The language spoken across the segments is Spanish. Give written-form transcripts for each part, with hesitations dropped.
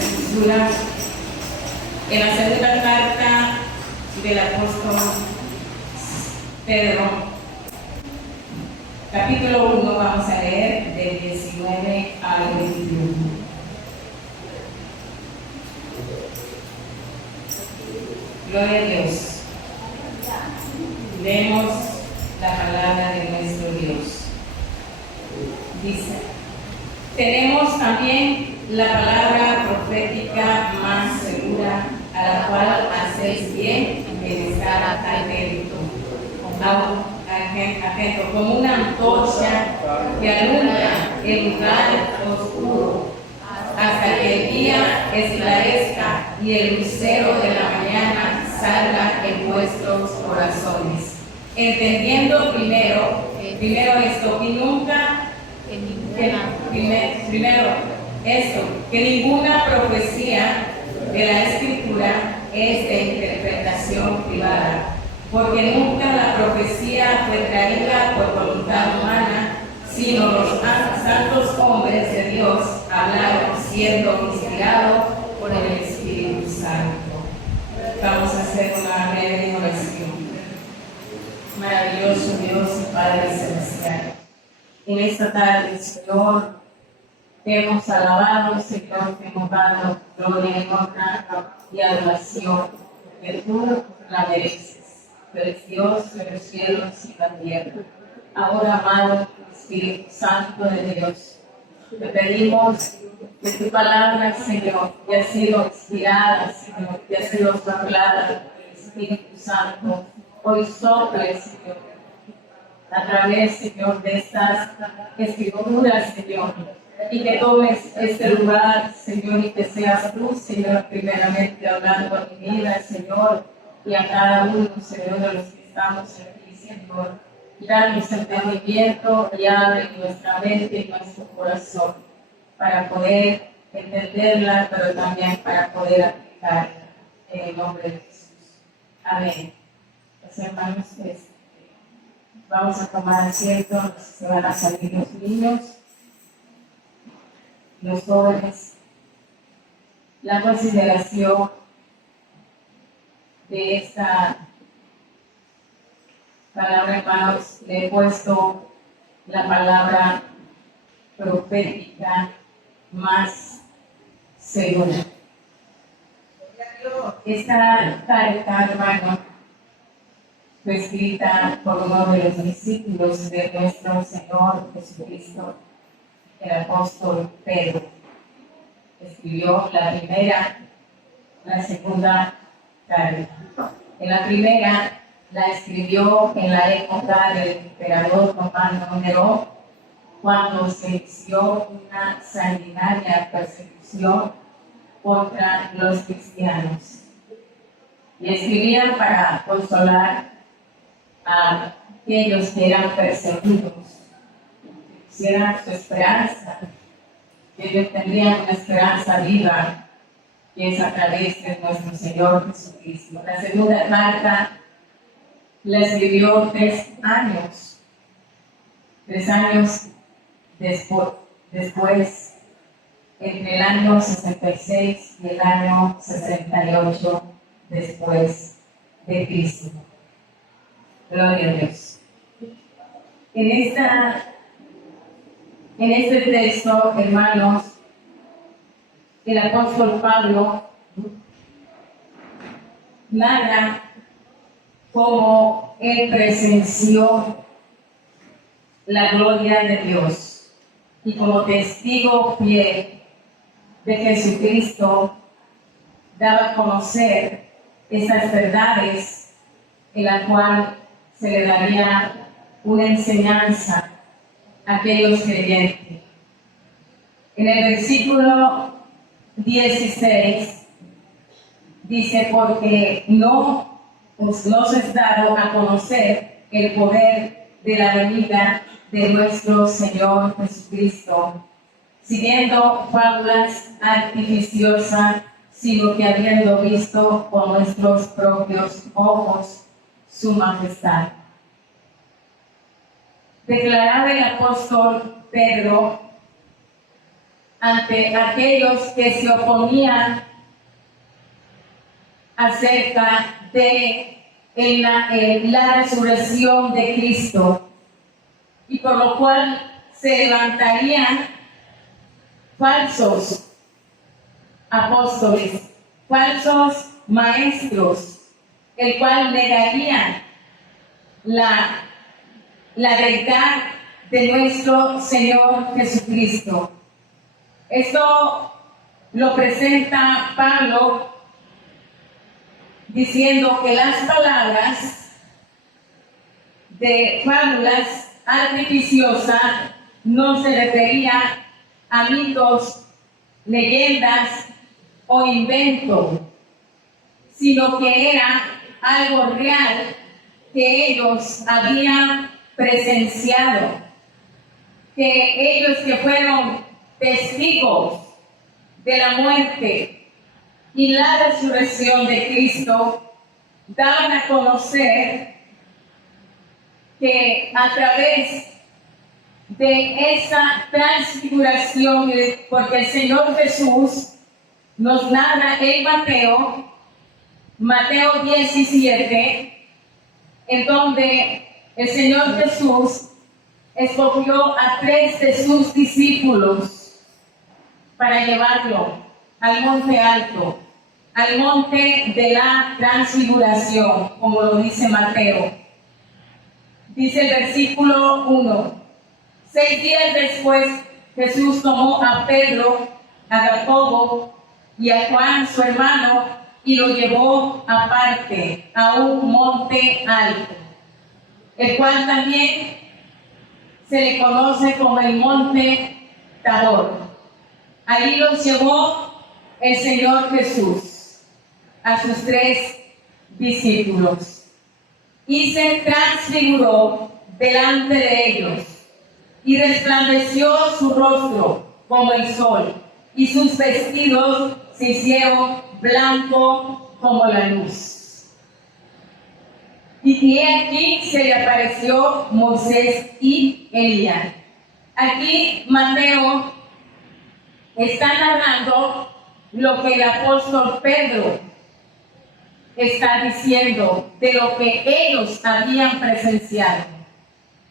se titula en la segunda carta del apóstol Pedro, capítulo 1, vamos a leer del 19 al 21. Gloria a Dios. Leemos la palabra de nuestro Dios. Dice: tenemos también la palabra profética más segura, a la cual hacéis bien en estar atento, como una antorcha que alumbra el lugar oscuro, hasta que el día esclarezca y el lucero de la mañana salga en vuestros corazones. Entendiendo primero esto, y nunca primero esto, que ninguna profecía de la Escritura es de interpretación privada, porque nunca la profecía fue traída por voluntad humana, sino los santos hombres de Dios hablaron siendo inspirados por el Espíritu Santo. Vamos a hacer una breve oración. Maravilloso Dios y Padre Celestial, en esta tarde, Señor, te hemos alabado, Señor, te hemos dado gloria y honra y adoración, que tú la mereces. Tú eres Dios de los cielos y la tierra. Ahora, amado Espíritu Santo de Dios, te pedimos que tu palabra, Señor, que ha sido inspirada, Señor, que ha sido soplada por el Espíritu Santo, hoy sople, Señor, a través, Señor, de estas escrituras, Señor, y que tomes este lugar, Señor, y que seas tú, Señor, primeramente hablando a mi vida, Señor, y a cada uno, Señor, de los que estamos aquí, Señor. Danos entendimiento y abre nuestra mente y nuestro corazón para poder entenderla, pero también para poder aplicarla en el nombre de Jesús. Amén. Pues, hermanos, vamos a tomar asiento, se van a salir los niños, los jóvenes. La consideración de esta palabra, hermanos, le he puesto la palabra profética más segura. Esta carta, hermano, fue escrita por uno de los discípulos de nuestro Señor Jesucristo, el apóstol Pedro. Escribió la primera, la segunda carta. En la primera la escribió en la época del emperador romano Nerón, cuando se inició una sanguinaria persecución contra los cristianos. Y escribía para consolar a aquellos que eran perseguidos, pusieran su esperanza, que ellos tendrían una esperanza viva, que es a través de nuestro Señor Jesucristo. La segunda carta la escribió 3 años después, entre el año 66 y el año 68 después de Cristo. Gloria a Dios. En este texto, hermanos, el apóstol Pablo narra cómo él presenció la gloria de Dios y como testigo fiel de Jesucristo daba a conocer esas verdades en la cual se le daría una enseñanza a aquellos creyentes. En el versículo 16 dice: porque no os es dado a conocer el poder de la venida de nuestro Señor Jesucristo, siguiendo fábulas artificiosas, sino que habiendo visto con nuestros propios ojos su majestad. Declaraba el apóstol Pedro ante aquellos que se oponían acerca de la resurrección de Cristo, y por lo cual se levantarían falsos apóstoles, falsos maestros, el cual negarían la verdad de nuestro Señor Jesucristo. Esto lo presenta Pablo diciendo que las palabras de fábulas artificiosas no se referían a mitos, leyendas o inventos, sino que era algo real que ellos habían presenciado, que ellos que fueron testigos de la muerte y la resurrección de Cristo, daban a conocer que a través de esa transfiguración, porque el Señor Jesús nos narra en Mateo 17, en donde el Señor Jesús escogió a 3 de sus discípulos para llevarlo al monte alto, al monte de la transfiguración, como lo dice Mateo. Dice el versículo 1: 6 días después, Jesús tomó a Pedro, a Jacobo y a Juan, su hermano, y lo llevó aparte a un monte alto, el cual también se le conoce como el monte Tabor. Allí los llevó el Señor Jesús a sus 3 discípulos y se transfiguró delante de ellos, y resplandeció su rostro como el sol, y sus vestidos se hicieron blanco como la luz. Y aquí se le apareció Moisés y Elías. Aquí Mateo está narrando lo que el apóstol Pedro está diciendo de lo que ellos habían presenciado.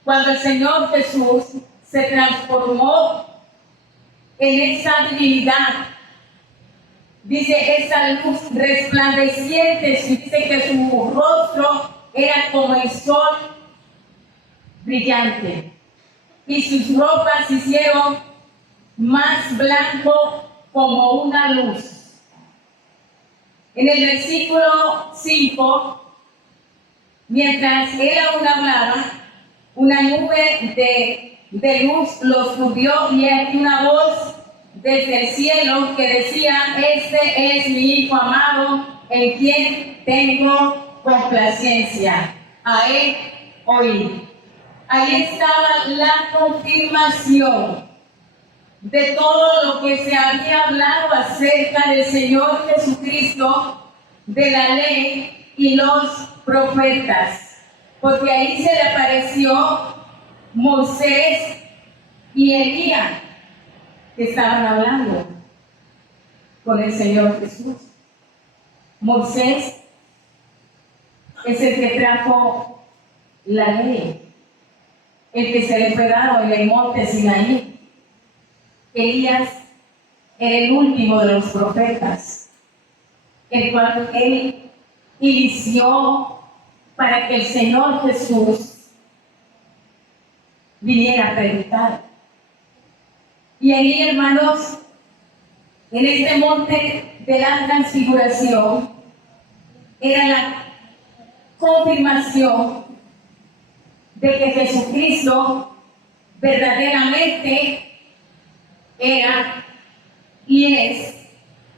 Cuando el Señor Jesús se transformó en esa divinidad, dice esa luz resplandeciente, dice que su rostro era como el sol brillante y sus ropas se hicieron más blanco como una luz. En el versículo 5, mientras él aún hablaba, una nube de luz los cubrió, y aquí una voz desde el cielo que decía: este es mi Hijo amado, en quien tengo complacencia, a él oíd. Ahí estaba la confirmación de todo lo que se había hablado acerca del Señor Jesucristo, de la ley y los profetas, porque ahí se le apareció Moisés y Elías, que estaban hablando con el Señor Jesús. Moisés es el que trajo la ley, el que se le fue dado en el monte Sinaí. Elías era el último de los profetas, el cual él inició para que el Señor Jesús viniera a predicar. Y ahí, hermanos, en este monte de la transfiguración, era la confirmación de que Jesucristo verdaderamente era y es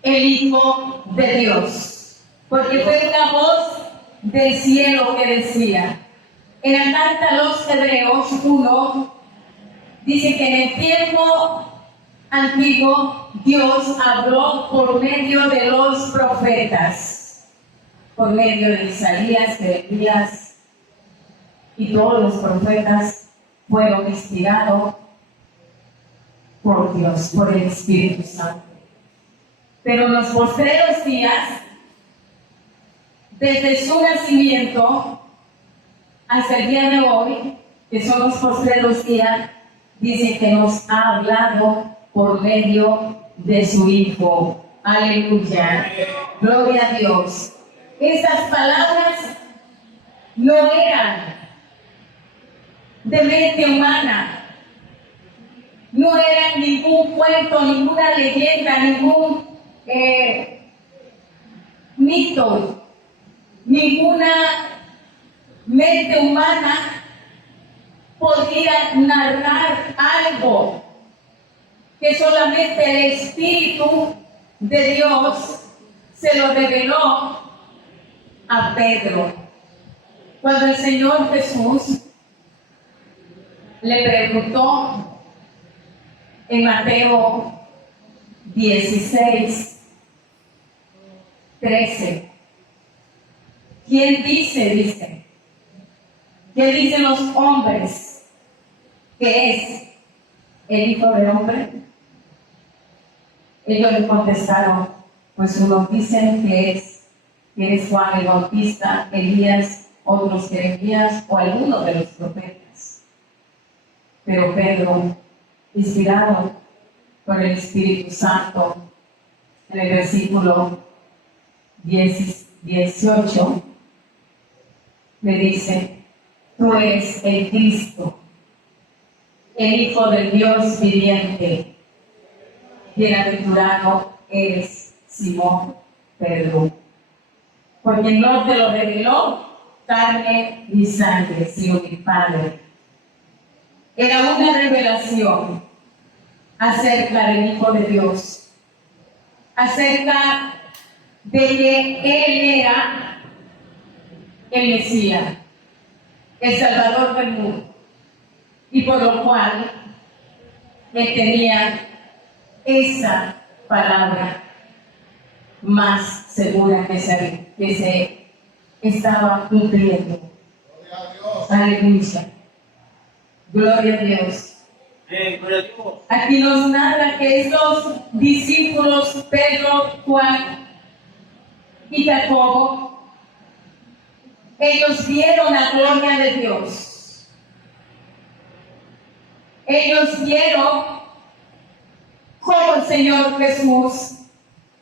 el Hijo de Dios, porque fue una voz del cielo que decía. En la carta a los Hebreos 1 dice que en el tiempo antiguo Dios habló por medio de los profetas, por medio de Isaías, de Elías, y todos los profetas fueron inspirados por Dios, por el Espíritu Santo. Pero en los postreros días, desde su nacimiento hasta el día de hoy, que son los postreros días, dice que nos ha hablado por medio de su Hijo. Aleluya. Gloria a Dios. Esas palabras no eran de mente humana, no eran ningún cuento, ninguna leyenda, ningún mito, ninguna mente humana podría narrar algo que solamente el Espíritu de Dios se lo reveló a Pedro. Cuando el Señor Jesús le preguntó en Mateo 16:13, ¿quién dice? ¿Qué dicen los hombres que es el Hijo del Hombre? Ellos le contestaron, pues unos dicen que es Juan el Bautista, Elías, otros Jeremías o alguno de los profetas. Pero Pedro, inspirado por el Espíritu Santo, en el versículo 18, le dice, tú eres el Cristo, el Hijo del Dios viviente. Bienaventurado eres, Simón Pedro, porque no te lo reveló carne ni sangre, sino mi Padre. Era una revelación acerca del Hijo de Dios, acerca de que Él era el Mesías, el Salvador del mundo, y por lo cual Él tenía esa palabra más segura que se estaba cumpliendo. Aleluya. Gloria a Dios. Aquí nos narra que estos discípulos, Pedro, Juan y Jacobo, ellos vieron la gloria de Dios. Ellos vieron cómo el Señor Jesús,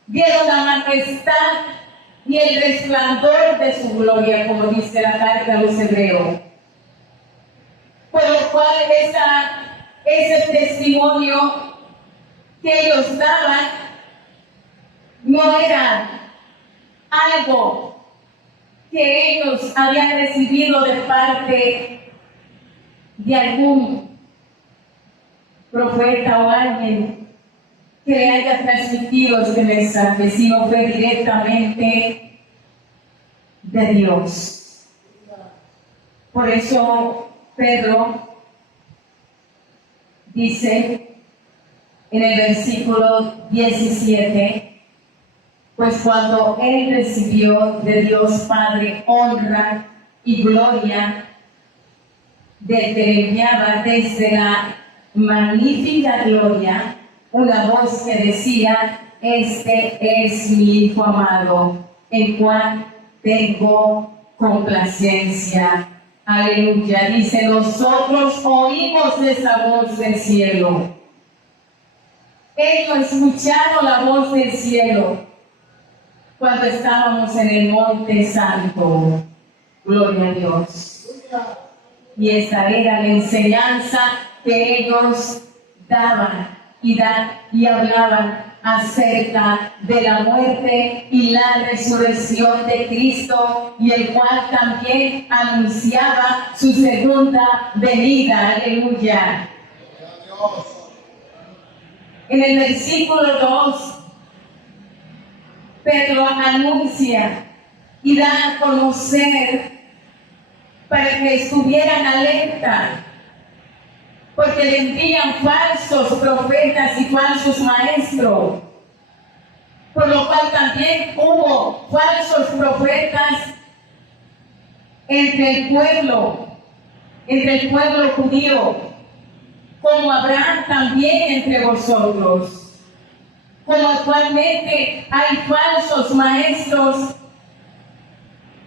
vieron la majestad y el resplandor de su gloria, como dice la carta a los hebreos. Por lo cual ese testimonio que ellos daban no era algo que ellos habían recibido de parte de algún profeta o alguien que le haya transmitido este mensaje, sino fue directamente de Dios. Por eso Pedro dice en el versículo 17, pues cuando él recibió de Dios Padre honra y gloria del que le enviaba desde la magnífica gloria, una voz que decía, este es mi Hijo amado, en cual tengo complacencia. Aleluya. Dice, nosotros oímos esa voz del cielo. Ellos escucharon la voz del cielo cuando estábamos en el Monte Santo. Gloria a Dios. Y esta era la enseñanza que ellos daban y hablaban acerca de la muerte y la resurrección de Cristo, y el cual también anunciaba su segunda venida. Aleluya. En el versículo 2, Pedro anuncia y da a conocer para que estuvieran alerta, porque vendrían falsos profetas y falsos maestros, por lo cual también hubo falsos profetas entre el pueblo judío, como Abraham también entre vosotros. Como actualmente hay falsos maestros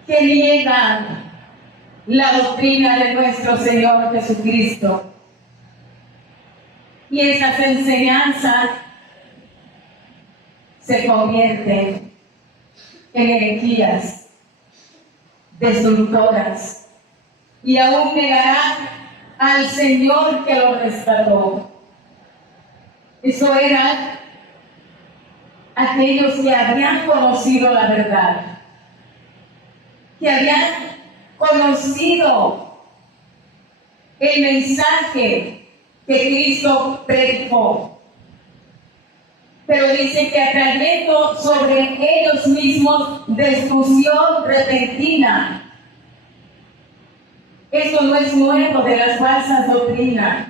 que niegan la doctrina de nuestro Señor Jesucristo. Y esas enseñanzas se convierten en herejías destructoras y aún negarán al Señor que lo rescató. Eso eran aquellos que habían conocido la verdad, que habían conocido el mensaje que Cristo predicó. Pero dice que atrayendo sobre ellos mismos destrucción repentina. Esto no es nuevo de las falsas doctrinas.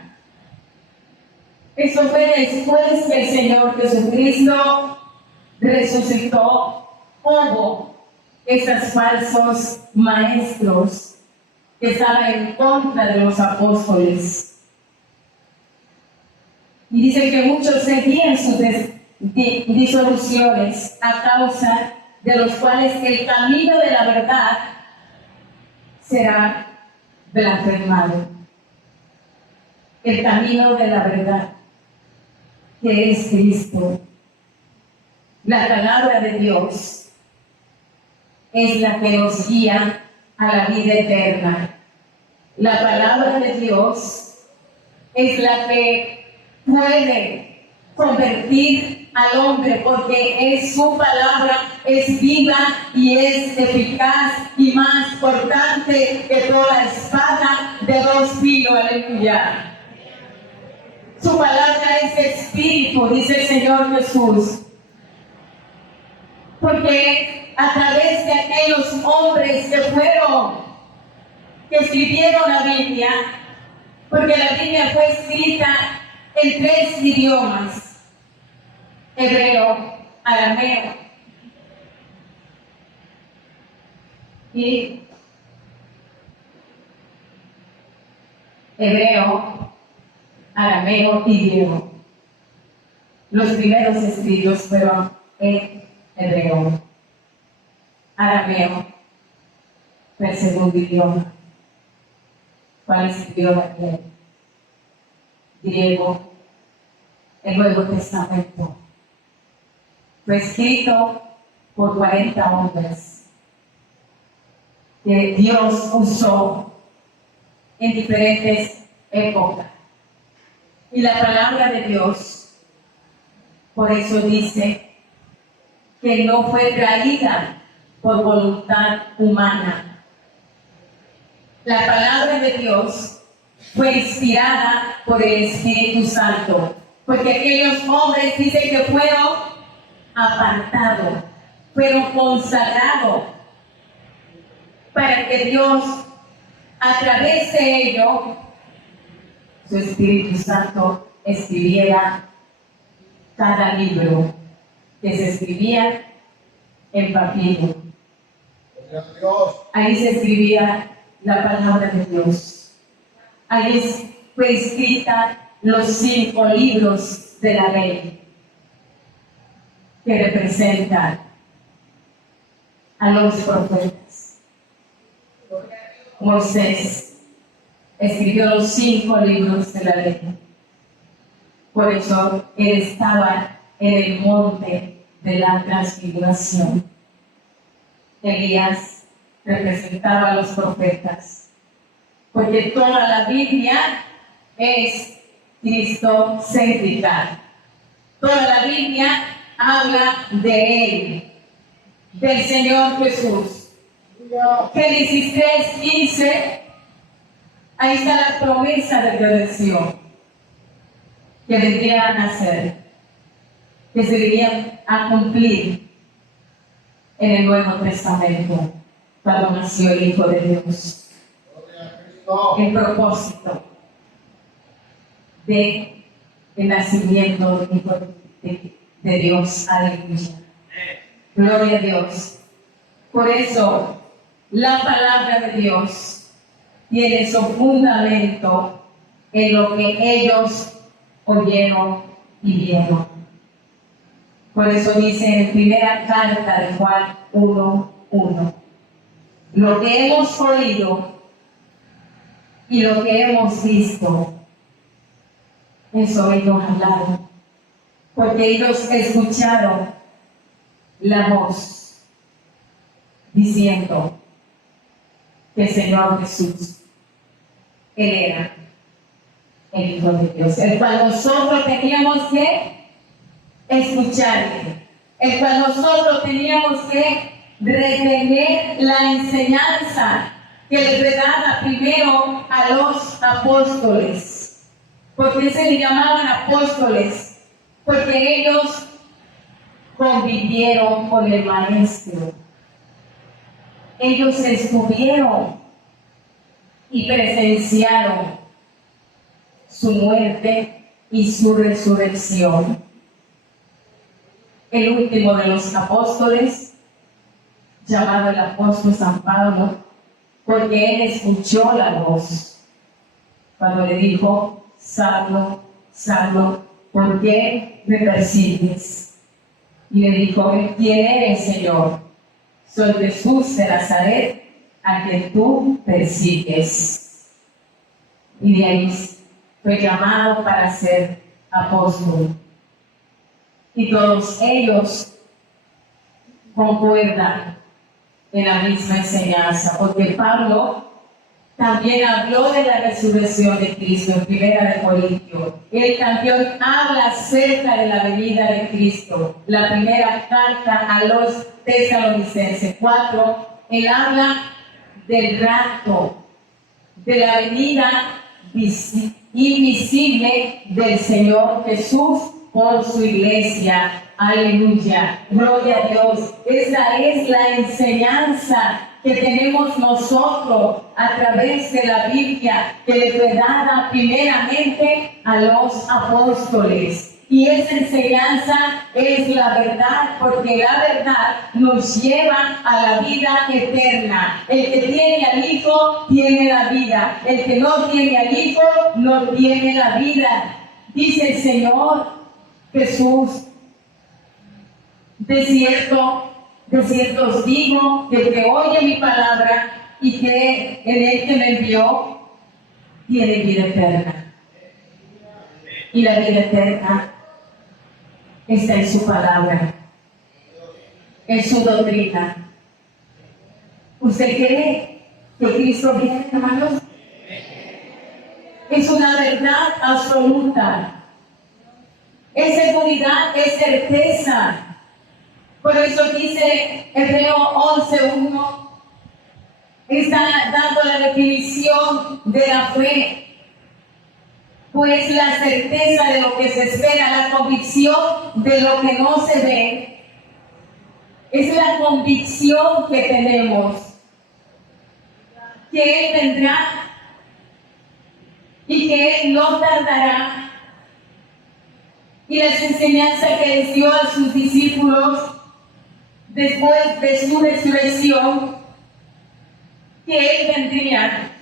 Eso fue después que el Señor Jesucristo resucitó. Hubo esos falsos maestros que estaban en contra de los apóstoles. Y dice que muchos seguían sus disoluciones a causa de los cuales el camino de la verdad será blasfemado. El camino de la verdad, que es Cristo. La palabra de Dios es la que nos guía a la vida eterna. La palabra de Dios es la que puede convertir al hombre, porque es su palabra, es viva y es eficaz y más cortante que toda espada de dos filos. Aleluya. Su palabra es espíritu, dice el Señor Jesús. Porque a través de aquellos hombres que escribieron la Biblia, porque la Biblia fue escrita en 3 idiomas: hebreo, arameo y griego. Los primeros escritos fueron en hebreo. Arameo fue el segundo idioma. ¿Cuál escribió la Biblia? Griego, el Nuevo Testamento. Fue escrito por 40 hombres que Dios usó en diferentes épocas. Y la palabra de Dios, por eso dice que no fue traída por voluntad humana. La palabra de Dios fue inspirada por el Espíritu Santo, porque aquellos hombres dicen que fueron apartados, fueron consagrados para que Dios, a través de ellos, su Espíritu Santo escribiera cada libro que se escribía en papiro. Ahí se escribía la palabra de Dios. Ahí fue escrita los 5 libros de la ley que representan a los profetas. Moisés escribió los 5 libros de la ley. Por eso él estaba en el monte de la transfiguración. Elías representaba a los profetas, porque toda la Biblia es cristocéntrica. Toda la Biblia habla de Él, del Señor Jesús. Génesis 3:15, ahí está la promesa de redención que vendría a nacer, que se vendría a cumplir en el Nuevo Testamento, cuando nació el Hijo de Dios. El propósito del nacimiento del Hijo de Dios. Aleluya. Gloria a Dios. Por eso, la palabra de Dios tiene su fundamento en lo que ellos oyeron y vieron. Por eso dice en primera carta de Juan 1:1, lo que hemos oído y lo que hemos visto, eso ellos hablaron, porque ellos escucharon la voz diciendo que el Señor Jesús, Él era el Hijo de Dios, el cual nosotros teníamos que escucharle, el cual nosotros teníamos que retener la enseñanza que le redaba primero a los apóstoles. ¿Por qué se le llamaban apóstoles? Porque ellos convivieron con el Maestro. Ellos estuvieron y presenciaron su muerte y su resurrección. El último de los apóstoles, llamado el apóstol San Pablo, porque él escuchó la voz cuando le dijo: Saulo, Saulo, ¿por qué me persigues? Y le dijo: ¿quién eres, Señor? Soy Jesús de Nazaret, a quien tú persigues. Y de ahí fue llamado para ser apóstol. Y todos ellos concuerdan en la misma enseñanza, porque Pablo también habló de la resurrección de Cristo en Primera de Corintios. Él también habla acerca de la venida de Cristo. La primera carta a los Tesalonicenses 4, él habla del rapto, de la venida invisible del Señor Jesús por su iglesia. Aleluya, gloria a Dios. Esa es la enseñanza que tenemos nosotros a través de la Biblia, que le fue dada primeramente a los apóstoles. Y esa enseñanza es la verdad, porque la verdad nos lleva a la vida eterna. El que tiene al Hijo tiene la vida. El que no tiene al Hijo no tiene la vida. Dice el Señor Jesús: de cierto os digo, que el que oye mi palabra y cree en el que me envió, tiene vida eterna. Y la vida eterna está en su palabra, en su doctrina. ¿Usted cree que Cristo viene, hermanos? Es una verdad absoluta. Es seguridad, es certeza. Por eso dice Hebreo 11:1, está dando la definición de la fe. Pues la certeza de lo que se espera, la convicción de lo que no se ve, es la convicción que tenemos, que Él vendrá y que Él no tardará. Y las enseñanzas que les dio a sus discípulos después de su resurrección, que Él vendría.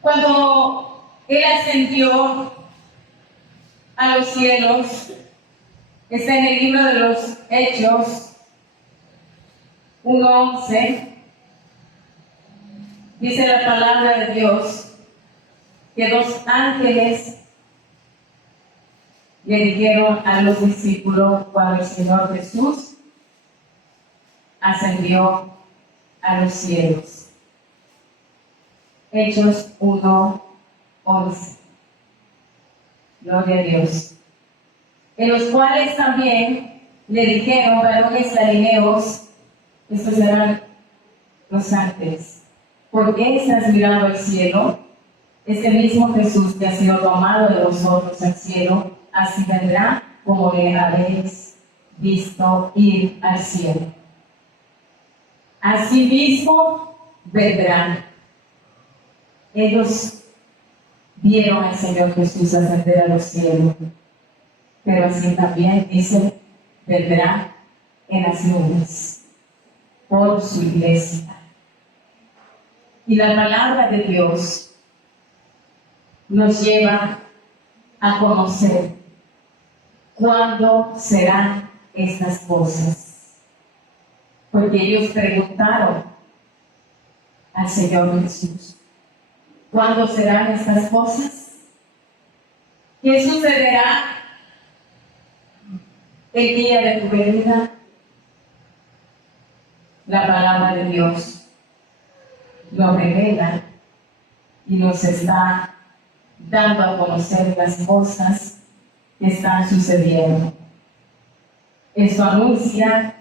Cuando Él ascendió a los cielos, está en el libro de los Hechos 1:11, dice la palabra de Dios que 2 ángeles le dijeron a los discípulos cuando el Señor Jesús ascendió a los cielos. Hechos 1:11. Gloria a Dios. En los cuales también le dijeron: varones galileos, estos eran los ángeles, ¿por qué estás mirando al cielo? Este mismo Jesús que ha sido tomado de vosotros al cielo, así vendrá como le habéis visto ir al cielo. Así mismo vendrán. Ellos vieron al Señor Jesús ascender a los cielos, pero así también dice: vendrá en las nubes por su iglesia. Y la palabra de Dios nos lleva a conocer cuándo serán estas cosas. Porque ellos preguntaron al Señor Jesús, ¿cuándo serán estas cosas? ¿Qué sucederá el día de tu venida? La palabra de Dios lo revela y nos está dando a conocer las cosas que están sucediendo. Esto anuncia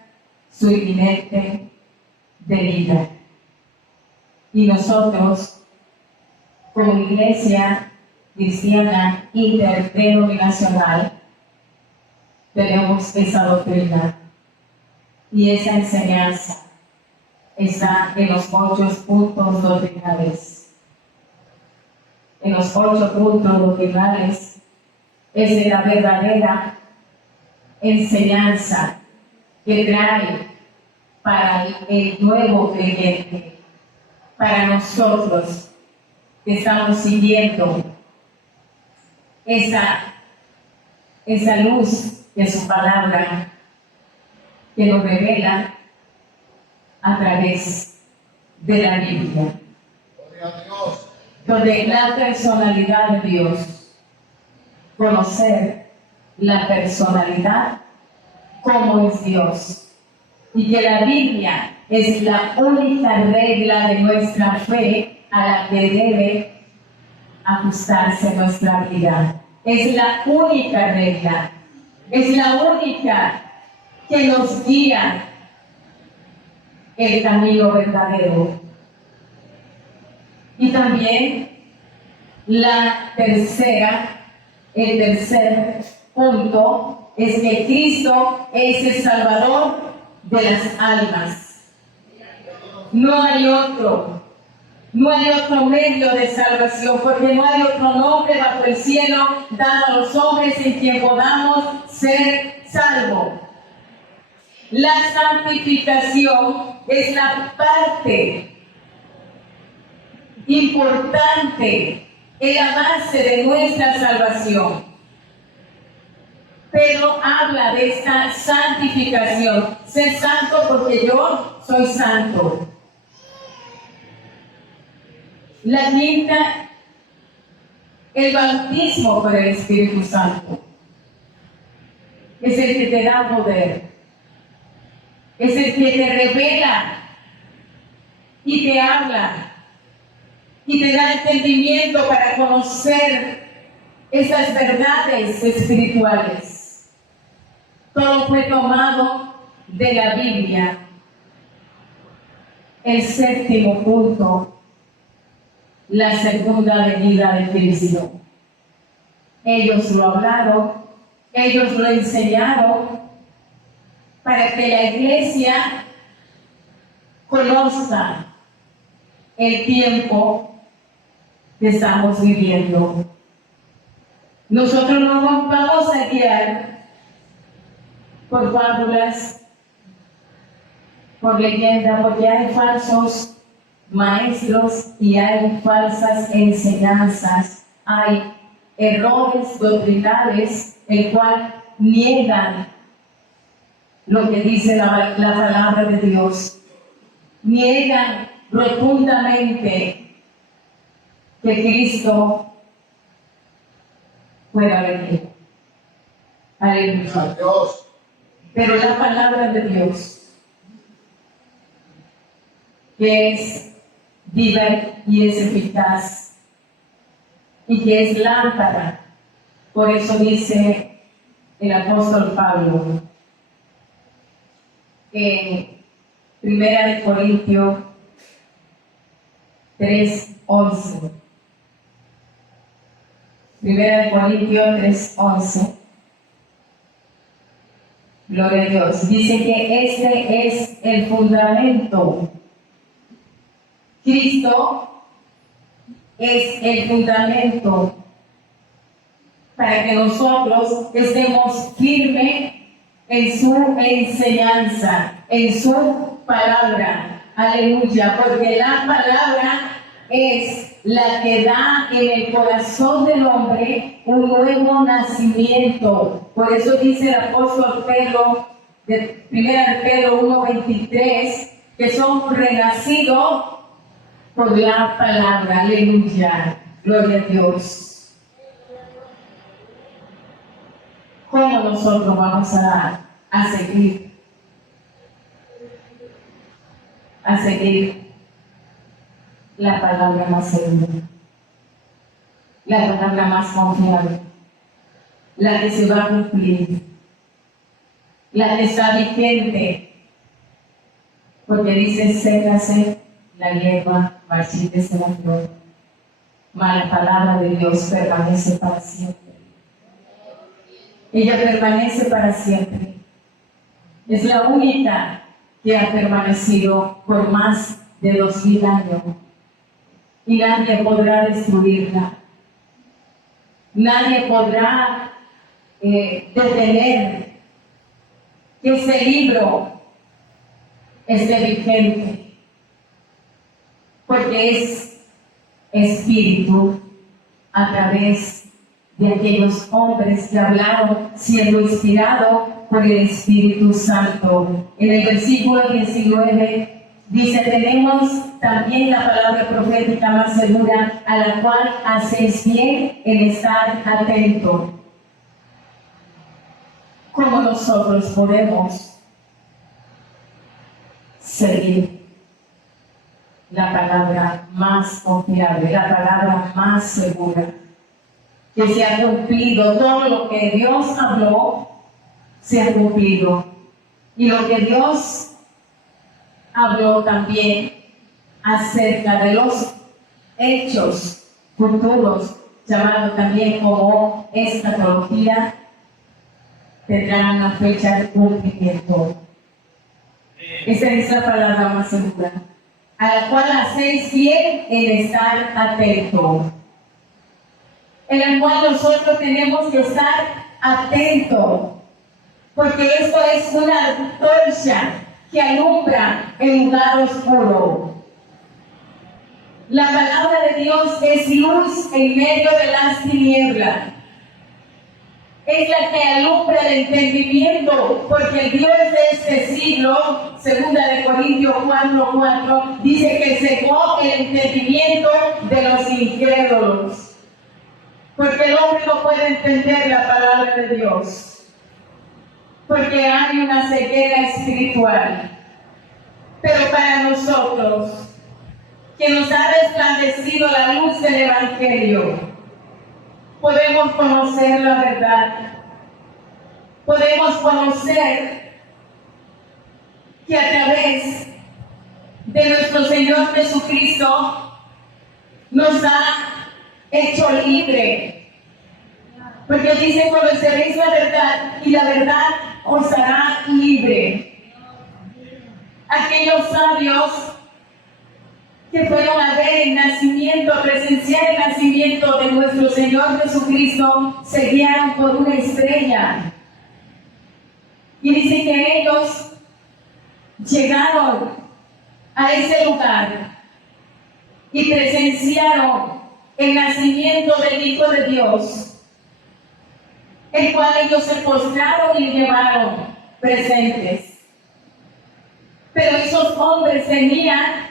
su inminente venida. Y nosotros, como Iglesia Cristiana Interdenominacional, tenemos esa doctrina y esa enseñanza está en los 8 puntos doctrinales. En los 8 puntos doctrinales es la verdadera enseñanza que trae para el nuevo creyente, para nosotros que estamos siguiendo esa luz de su palabra que nos revela a través de la Biblia, donde la personalidad de Dios, conocer la personalidad, cómo es Dios, y que la Biblia es la única regla de nuestra fe a la que debe ajustarse nuestra vida. Es la única regla, es la única que nos guía el camino verdadero. Y también el tercer punto es que Cristo es el Salvador de las almas. No hay otro medio de salvación, porque no hay otro nombre bajo el cielo dado a los hombres en quien podamos ser salvos. La santificación es la parte importante, el avance de nuestra salvación. Pedro habla de esta santificación, ser santo porque yo soy santo. La quinta, el bautismo por el Espíritu Santo, es el que te da poder, es el que te revela y te habla y te da entendimiento para conocer esas verdades espirituales. Todo fue tomado de la Biblia. El séptimo punto, la segunda venida de Cristo. Ellos lo hablaron, ellos lo enseñaron, para que la Iglesia conozca el tiempo que estamos viviendo. Nosotros no nos vamos a guiar por fábulas, por leyendas, porque hay falsos maestros y hay falsas enseñanzas, hay errores doctrinales, el cual niegan lo que dice la palabra de Dios, niegan rotundamente que Cristo pueda venir. Aleluya. Pero la palabra de Dios, que es viva y es eficaz, y que es lámpara, por eso dice el apóstol Pablo en 1 Corintios 3:11. 1 Corintios 3:11. Gloria a Dios. Dice que este es el fundamento. Cristo es el fundamento para que nosotros estemos firmes en su enseñanza, en su palabra. Aleluya, porque la palabra es la que da en el corazón del hombre un nuevo nacimiento. Por eso dice el apóstol Pedro, de 1 de Pedro 1:23, que son renacidos por la palabra. Aleluya, gloria a Dios. ¿Cómo nosotros vamos a seguir la palabra más segura, la palabra más confiable, la que se va a cumplir, la que está vigente? Porque dice: sécase la hierba, marchítese la flor, mas la palabra de Dios permanece para siempre. Ella permanece para siempre. Es la única que ha permanecido por más de 2000 años. Y nadie podrá destruirla. Nadie podrá detener que ese libro esté vigente, porque es espíritu a través de aquellos hombres que hablaron siendo inspirados por el Espíritu Santo. En el versículo 19 dice: tenemos también la palabra profética más segura, a la cual hacéis bien en estar atento. ¿Cómo nosotros podemos seguir la palabra más confiable, la palabra más segura? Que se ha cumplido todo lo que Dios habló, se ha cumplido. Y lo que Dios habló también acerca de los hechos futuros, llamados también como escatología, tendrán una fecha de cumplimiento. Esa es la palabra más segura, a la cual hacéis bien en estar atento, en el cual nosotros tenemos que estar atentos, porque esto es una antorcha que alumbra el lugar oscuro. La palabra de Dios es luz en medio de las tinieblas. Es la que alumbra el entendimiento, porque el Dios de este siglo, 2 de Corintios 4:4, dice que cegó el entendimiento de los incrédulos. Porque el hombre no puede entender la palabra de Dios, porque hay una ceguera espiritual. Pero para nosotros, que nos ha resplandecido la luz del Evangelio, podemos conocer la verdad. Podemos conocer que a través de nuestro Señor Jesucristo nos ha hecho libre, porque dice: conoceréis la verdad y la verdad os hará libre. Aquellos sabios que fueron a ver el nacimiento, a presenciar el nacimiento de nuestro Señor Jesucristo, se guiaron por una estrella. Y dice que ellos llegaron a ese lugar y presenciaron el nacimiento del Hijo de Dios, el cual ellos se postraron y llevaron presentes. Pero esos hombres tenían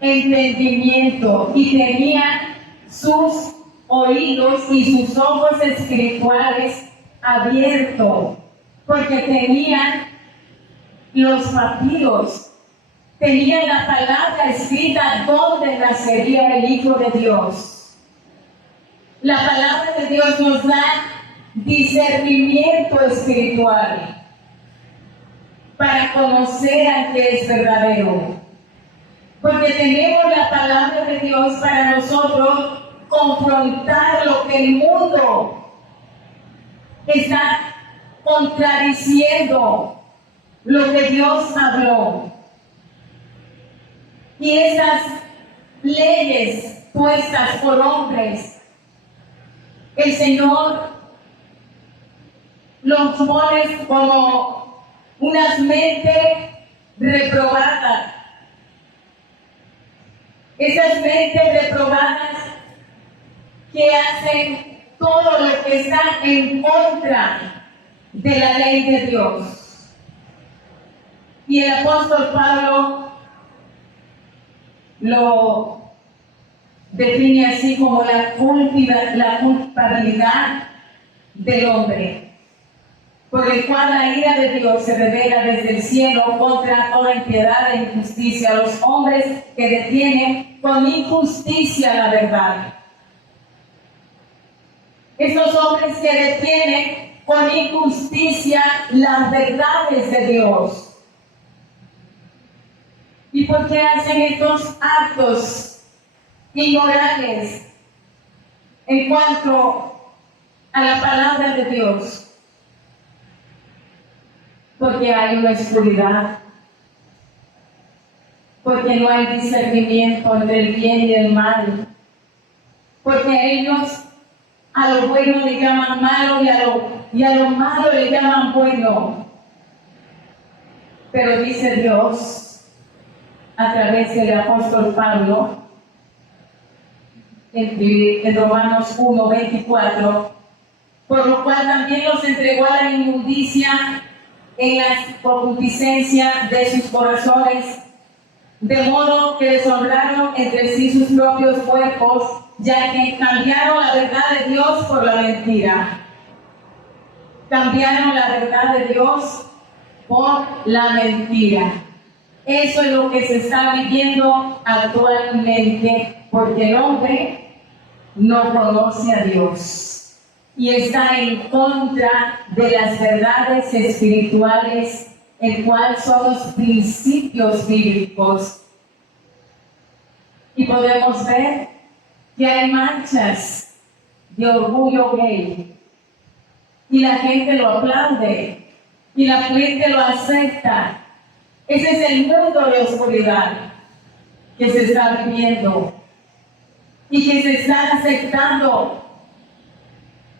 entendimiento y tenían sus oídos y sus ojos espirituales abiertos, porque tenían los papiros, tenían la palabra escrita donde nacería el Hijo de Dios. La palabra de Dios nos da discernimiento espiritual para conocer al que es verdadero. Porque tenemos la palabra de Dios para nosotros confrontar lo que el mundo está contradiciendo, lo que Dios habló. Y esas leyes puestas por hombres, el Señor los pone como unas mentes reprobadas. Esas mentes reprobadas que hacen todo lo que está en contra de la ley de Dios. Y el apóstol Pablo lo define así como la culpabilidad del hombre, por el cual la ira de Dios se revela desde el cielo contra toda impiedad e injusticia a los hombres que detienen con injusticia la verdad. Estos hombres que detienen con injusticia las verdades de Dios. ¿Y por qué hacen estos actos inmorales en cuanto a la palabra de Dios? Porque hay una oscuridad, porque no hay discernimiento entre el bien y el mal, porque ellos a lo bueno le llaman malo y a lo malo le llaman bueno. Pero dice Dios a través del apóstol Pablo en Romanos 1:24, por lo cual también los entregó a la inmundicia en la concupiscencia de sus corazones, de modo que deshonraron entre sí sus propios cuerpos, ya que cambiaron la verdad de Dios por la mentira. Cambiaron la verdad de Dios por la mentira. Eso es lo que se está viviendo actualmente, porque el hombre no conoce a Dios y está en contra de las verdades espirituales, el cual son los principios bíblicos. Y podemos ver que hay manchas de orgullo gay y la gente lo aplaude y la gente lo acepta. Ese es el mundo de oscuridad que se está viviendo y que se está aceptando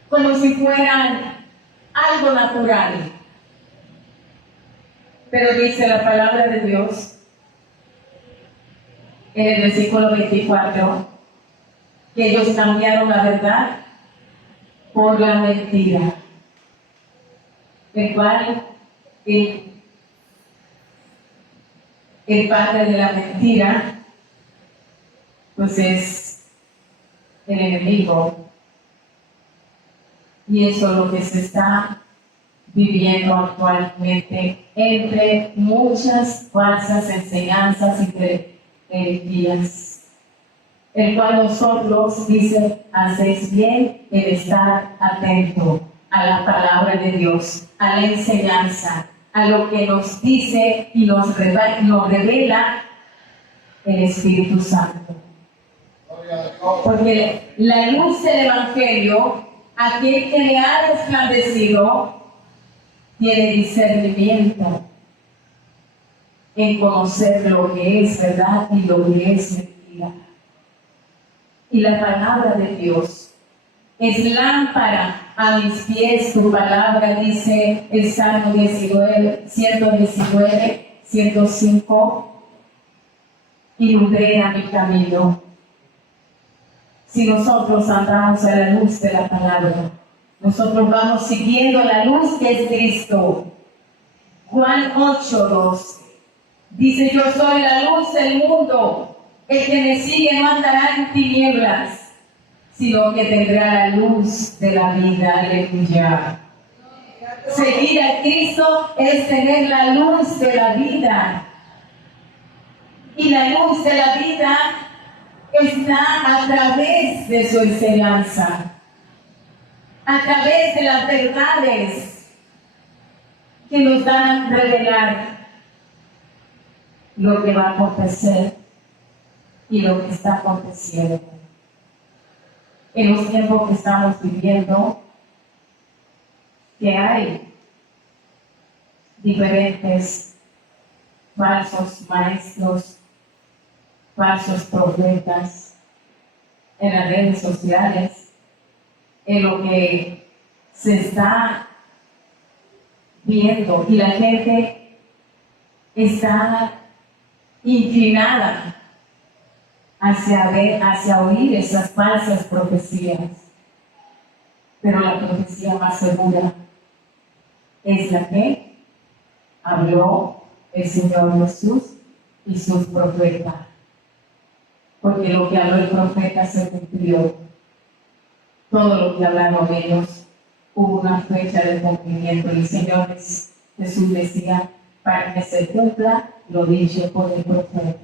como si fueran algo natural. Pero dice la palabra de Dios en el versículo 24 que ellos cambiaron la verdad por la mentira, el cual el padre de la mentira pues es el enemigo. Y eso es lo que se está viviendo actualmente entre muchas falsas enseñanzas y herejías, el cual nosotros, dice, hacéis bien en estar atento a la palabra de Dios, a la enseñanza, a lo que nos dice y nos revela el Espíritu Santo. Porque la luz del Evangelio, aquel que le ha resplandecido, tiene discernimiento en conocer lo que es verdad y lo que es mentira. Y la palabra de Dios es lámpara a mis pies, tu palabra, dice el Salmo 105, y lumbrera mi camino. Si nosotros andamos a la luz de la palabra, nosotros vamos siguiendo la luz que es Cristo. Juan 8:12 dice: yo soy la luz del mundo, el que me sigue no andará en tinieblas, sino que tendrá la luz de la vida. Aleluya. Seguir a Cristo es tener la luz de la vida. Y la luz de la vida está a través de su enseñanza, a través de las verdades que nos dan a revelar lo que va a acontecer y lo que está aconteciendo. En los tiempos que estamos viviendo, que hay diferentes falsos maestros, falsos profetas en las redes sociales, en lo que se está viendo, y la gente está inclinada hacia oír esas falsas profecías. Pero la profecía más segura es la que habló el Señor Jesús y sus profetas. Porque lo que habló el profeta se cumplió. Todo lo que hablaron ellos, hubo una fecha de cumplimiento. Y el Señor Jesús decía, para que se cumpla lo dicho por el profeta.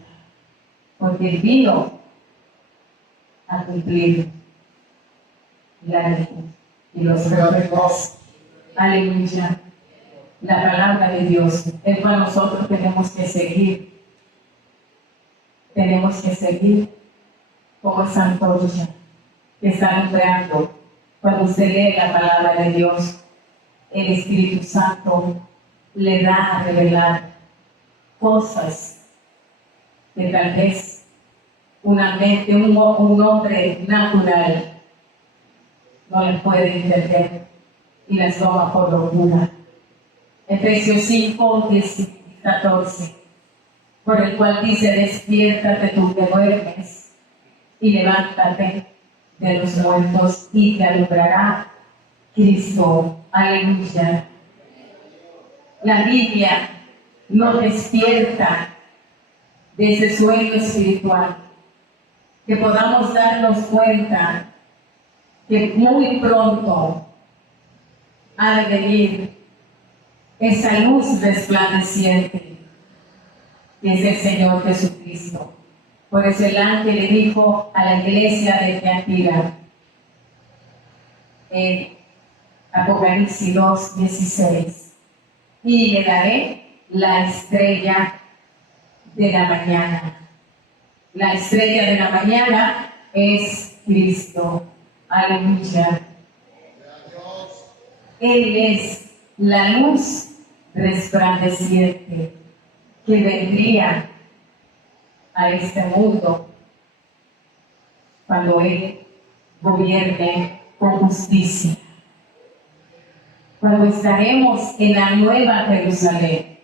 Porque Él vino a cumplir la ley y los profetas. Aleluya. La palabra de Dios, el cual nosotros tenemos que seguir. Tenemos que seguir como esa antorcha que está alumbrando. Cuando usted lee la palabra de Dios, el Espíritu Santo le da a revelar cosas que tal vez una mente, un hombre natural no las puede entender y las toma por locura. Efesios 5, 14, por el cual dice, despiértate tú que duermes y levántate de los muertos y te alumbrará Cristo. Aleluya. La Biblia nos despierta de ese sueño espiritual, que podamos darnos cuenta que muy pronto ha de venir esa luz resplandeciente, que es el Señor Jesucristo. Por eso el ángel le dijo a la iglesia de Tiatira, en Apocalipsis 2:16, y le daré la estrella de la mañana. La estrella de la mañana es Cristo. Aleluya. Él es la luz resplandeciente que vendría a este mundo cuando Él gobierne con justicia. Cuando estaremos en la nueva Jerusalén.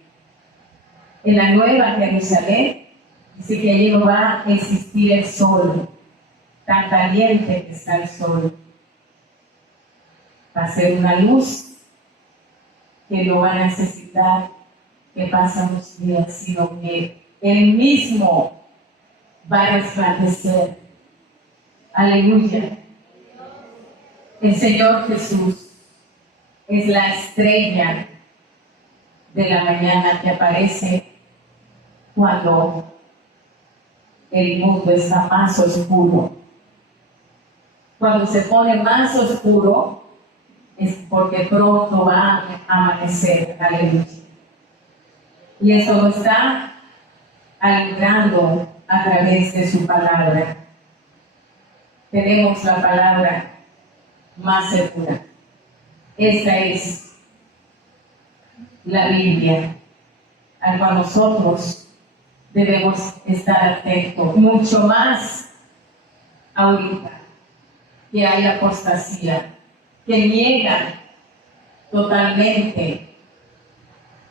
En la nueva Jerusalén, dice que allí no va a existir el sol, tan caliente que está el sol. Va a ser una luz que no va a necesitar que pasen los días, sino que Él mismo va a resplandecer. Aleluya. El Señor Jesús es la estrella de la mañana que aparece cuando el mundo está más oscuro. Cuando se pone más oscuro es porque pronto va a amanecer. Aleluya. Y eso lo está alumbrando a través de su palabra. Tenemos la palabra más segura. Esta es la Biblia, a la cual nosotros debemos estar atentos, mucho más ahorita que hay apostasía, que niega totalmente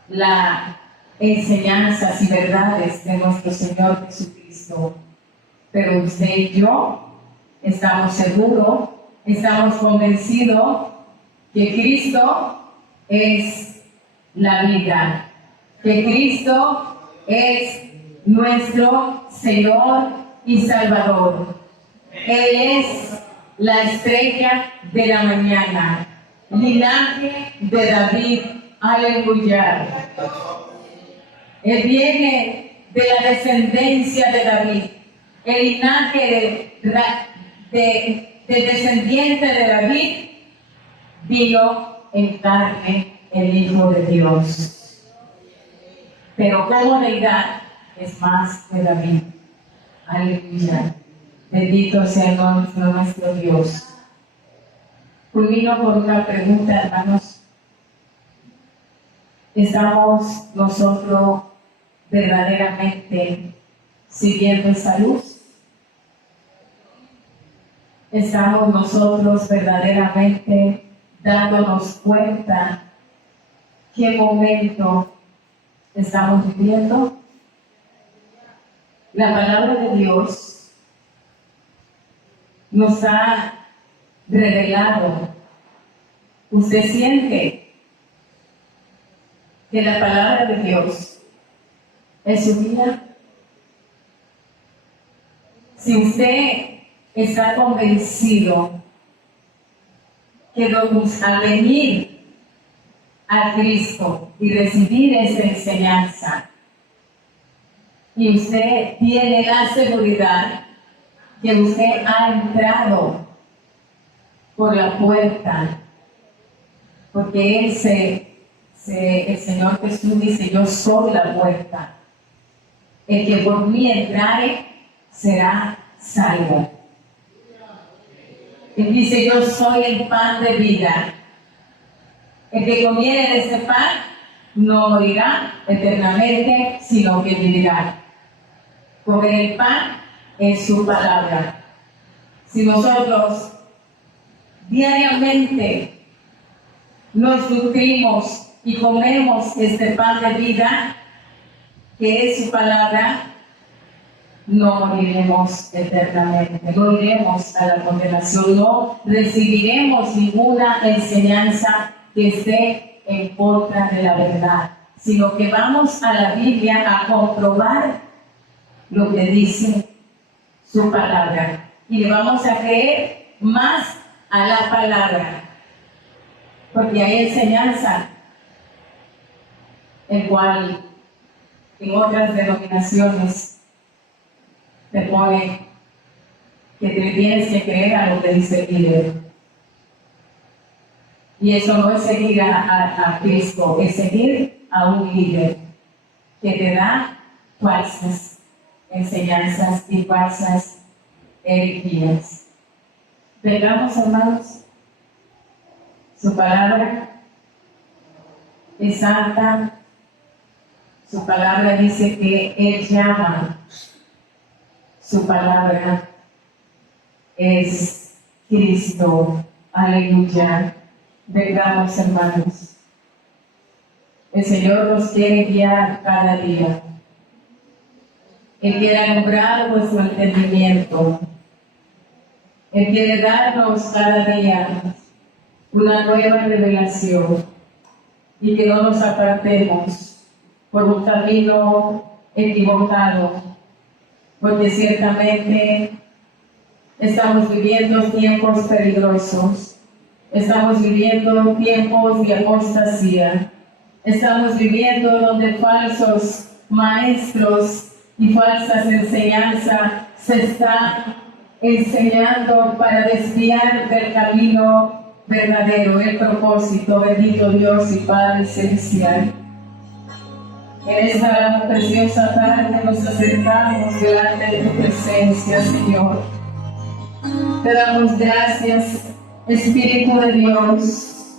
las enseñanzas y verdades de nuestro Señor Jesucristo. Pero usted y yo estamos seguros, estamos convencidos que Cristo es la vida, que Cristo es nuestro Señor y Salvador. Él es la estrella de la mañana, linaje de David. Aleluya. Él viene de la descendencia de David, el linaje de descendiente de David. Vino en carne el Hijo de Dios. Pero como deidad es más que David. Aleluya. Bendito sea el nombre de nuestro Dios. Culmino por una pregunta, hermanos. ¿Estamos nosotros verdaderamente siguiendo esa luz? ¿Estamos nosotros verdaderamente dándonos cuenta qué momento estamos viviendo? La palabra de Dios nos ha revelado. Usted siente que la palabra de Dios es su vida. Si usted está convencido que al venir a Cristo y recibir esa enseñanza, y usted tiene la seguridad que usted ha entrado por la puerta, porque el Señor Jesús dice: yo soy la puerta, el que por mí entrare será salvo. Él dice: yo soy el pan de vida, el que comiere de ese pan no morirá eternamente, sino que vivirá. Comer el pan es su palabra. Si nosotros diariamente nos nutrimos y comemos este pan de vida, que es su palabra, no moriremos eternamente, no iremos a la condenación, no recibiremos ninguna enseñanza que esté en contra de la verdad, sino que vamos a la Biblia a comprobar lo que dice su palabra y le vamos a creer más a la palabra, porque hay enseñanza el cual en otras denominaciones te pone que te tienes que creer a lo que dice el líder. Y eso no es seguir a Cristo, es seguir a un líder que te da falsas enseñanzas y falsas herejías. Vengamos, hermanos, su palabra es santa, su palabra dice que Él llama, su palabra es Cristo, aleluya. Vengamos, hermanos. El Señor nos quiere guiar cada día. Él quiere alumbrar nuestro entendimiento. Él quiere darnos cada día una nueva revelación y que no nos apartemos por un camino equivocado, porque ciertamente estamos viviendo tiempos peligrosos, estamos viviendo tiempos de apostasía, estamos viviendo donde falsos maestros y falsas enseñanzas se están enseñando para desviar del camino verdadero, el propósito. Bendito Dios y Padre Celestial. En esta preciosa tarde nos acercamos delante de tu presencia, Señor. Te damos gracias, Espíritu de Dios,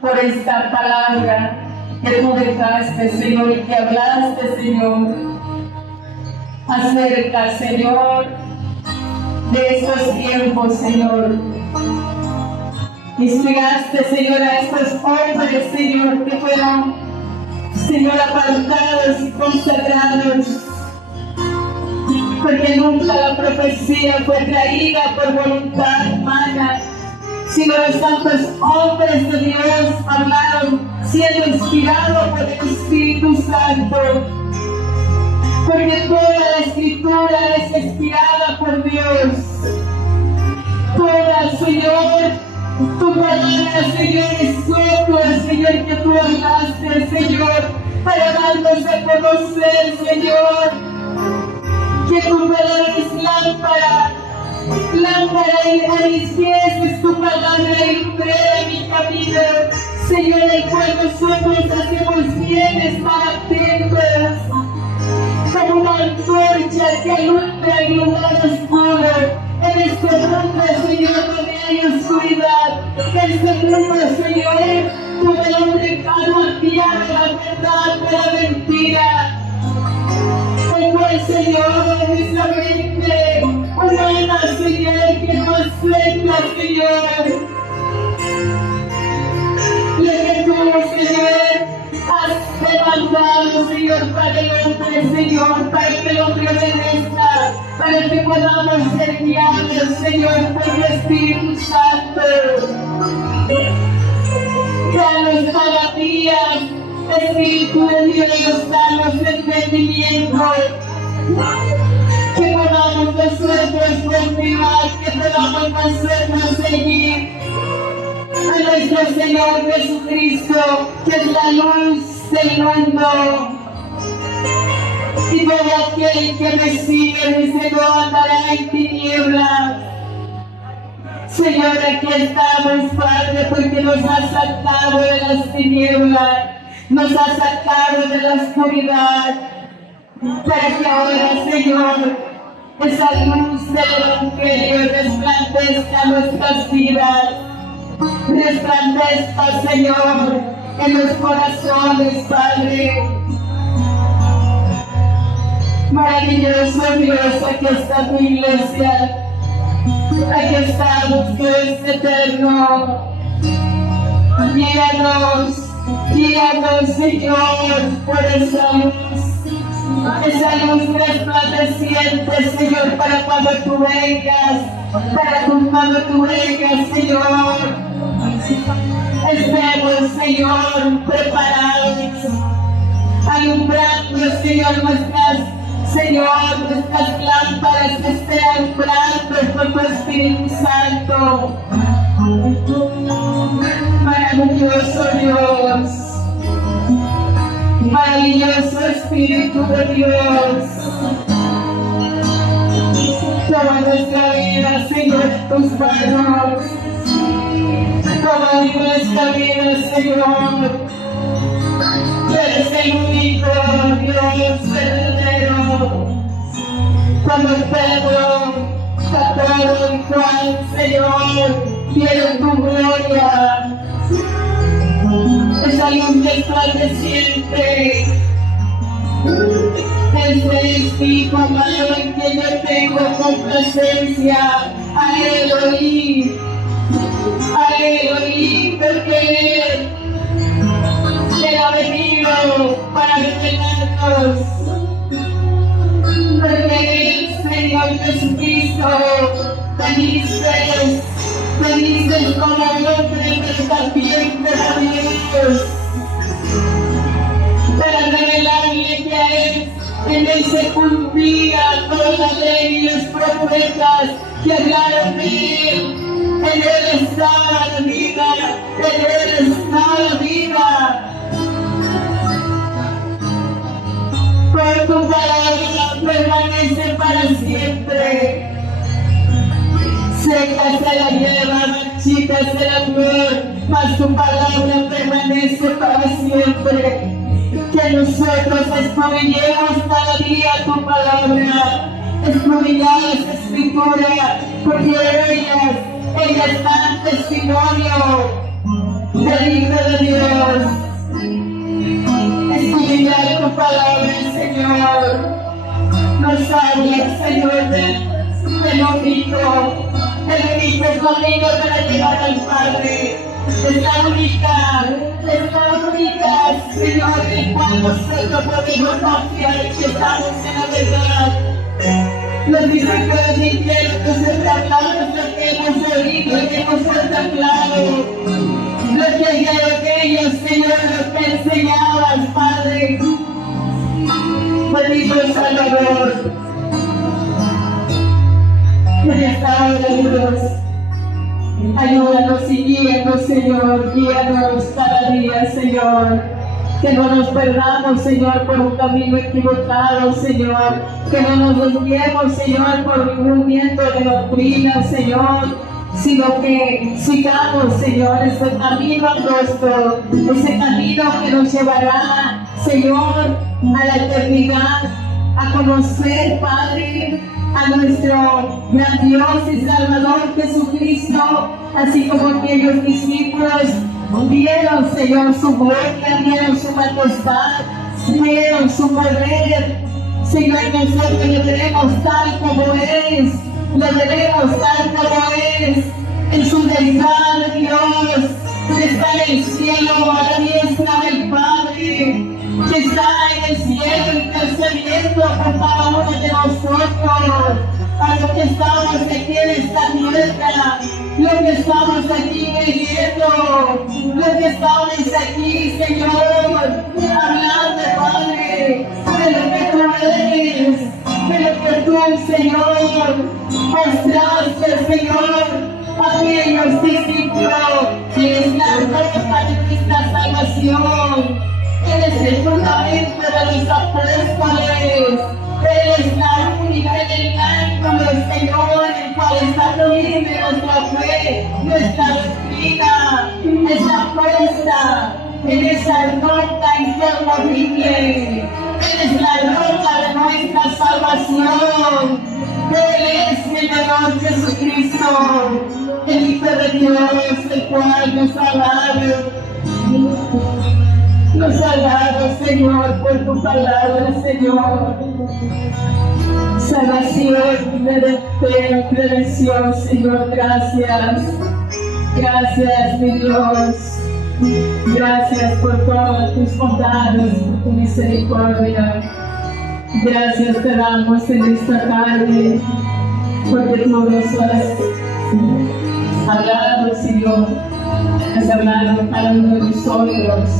por esta palabra que tú dejaste, Señor, y que hablaste, Señor, acerca, Señor, de estos tiempos, Señor. Inspiraste, Señor, a estos hombres, Señor, que fueron, Señor, apartados y consagrados, porque nunca la profecía fue traída por voluntad humana, sino los santos hombres de Dios hablaron siendo inspirados por el Espíritu Santo, porque toda la Escritura es inspirada por Dios. Toda, Señor, tu palabra, Señor, es soplo, Señor, que tú hablaste, Señor, para darnos a conocer, Señor, que tu palabra es lámpara a mis pies, es tu palabra y lumbrera mi camino, Señor, el cual nosotros hacemos bien estar atentos, como una antorcha que alumbra en lugar oscuro. En este mundo, Señor, donde hay oscuridad, en este mundo, Señor, donde el hombre ha cambiado la verdad por la mentira. Como el Señor, esa mente humana, Señor, que no acepta, Señor, lo que tú, Señor, has levantado, Señor, para el hombre, Señor, para que el hombre obedezca, para que podamos ser guiados, Señor, por tu Espíritu Santo. Danos cada día, Espíritu de Dios, danos entendimiento, que podamos nosotros continuar, que podamos nosotros seguir a nuestro Señor Jesucristo, que es la luz del mundo. Y todo aquel que me sigue dice no andará en tinieblas. Señor, aquí estamos, Padre, porque nos has sacado de las tinieblas, nos has sacado de la oscuridad, para que ahora, Señor, esa luz del Evangelio resplandezca nuestras vidas, resplandezca, Señor, en los corazones, Padre. Maravilloso Dios, aquí está tu iglesia, aquí estamos, Dios eterno. Guíanos, guíanos, Señor, por esa luz resplandeciente, Señor, para cuando tú vengas, Señor, estemos, Señor, preparados, alumbrando, Señor, nuestras lámparas que estén alumbrando por tu Espíritu Santo. Maravilloso Dios, maravilloso Espíritu de Dios. Toma nuestra vida, Señor, en tus manos. Toma nuestra vida, Señor. Tú eres el único Dios verdadero. Cuando Pedro, Jacobo y Juan, Señor, vieron tu gloria, esa luz resplandeciente, desde el Hijo amado en que yo tengo complacencia, a Elohim, porque Él ha venido para revelarnos, porque el Señor Jesucristo veniste como hombre, pero también como Dios, para revelarle que en Él se cumplía toda la ley y los profetas que hablaron de Él. En Él estaba la vida, en Él está la vida. Por tu palabra permanece para siempre. Seca se la hierba, marchita se la flor, mas tu palabra permanece para siempre. Que nosotros escudriñemos cada día tu palabra, escudriñar las escrituras, porque ellas dan testimonio del Hijo de Dios. Escudriñar tu palabra, Señor. Nos habla, Señor, del único camino para llegar al Padre. Es la única, Señor, en cual nosotros podemos confiar que estamos en la verdad. Los discípulos dijeron que se hablamos lo que hemos oído y que hemos contemplado. Lo que dijeron ellos, Señor, lo que enseñabas, Padre. Bendito Salvador. En esta hora, Dios, ayúdanos y guíanos, Señor, guíanos cada día, Señor. Que no nos perdamos, Señor, por un camino equivocado, Señor. Que no nos desviemos, Señor, por ningún viento de doctrina, Señor. Sino que sigamos, Señor, ese camino angosto, ese camino que nos llevará, Señor, a la eternidad, a conocer, Padre, a nuestro gran Dios y Salvador Jesucristo, así como aquellos discípulos vieron, Señor, su gloria, vieron su majestad, vieron su poder. Señor, nosotros le veremos tal como es, le veremos tal como es, en su deidad, Dios, está en el cielo a la diestra del Padre. que está en el cielo intercediendo por cada uno de nosotros, a los que estamos aquí en esta tierra, los que estamos aquí creyendo, los que estamos aquí, Señor, hablando, Padre, de lo que tú eres, de lo que tú, Señor, mostraste, Señor, a aquellos discípulos, que es la roca de nuestra salvación. Eres el fundamento de los apóstoles. Eres la única en el ángulo, Señor, en el cual está firme nuestra fe, nuestra doctrina, está puesta en esa roca incorruptible. Eres la roca de nuestra salvación. Él es mi Señor Jesucristo, el Hijo de Dios, el cual nos ha dado. Nos ha dado, Señor, por tu palabra, Señor. Salvación, redención, Señor, gracias. Gracias, mi Dios. Gracias por todas tus bondades, por tu misericordia. Gracias te damos en esta tarde, porque tú nos has hablado, Señor. Has hablado cada uno de nosotros.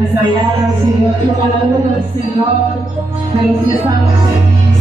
Has hablado, Señor, cada uno, Señor, de los que estamos aquí.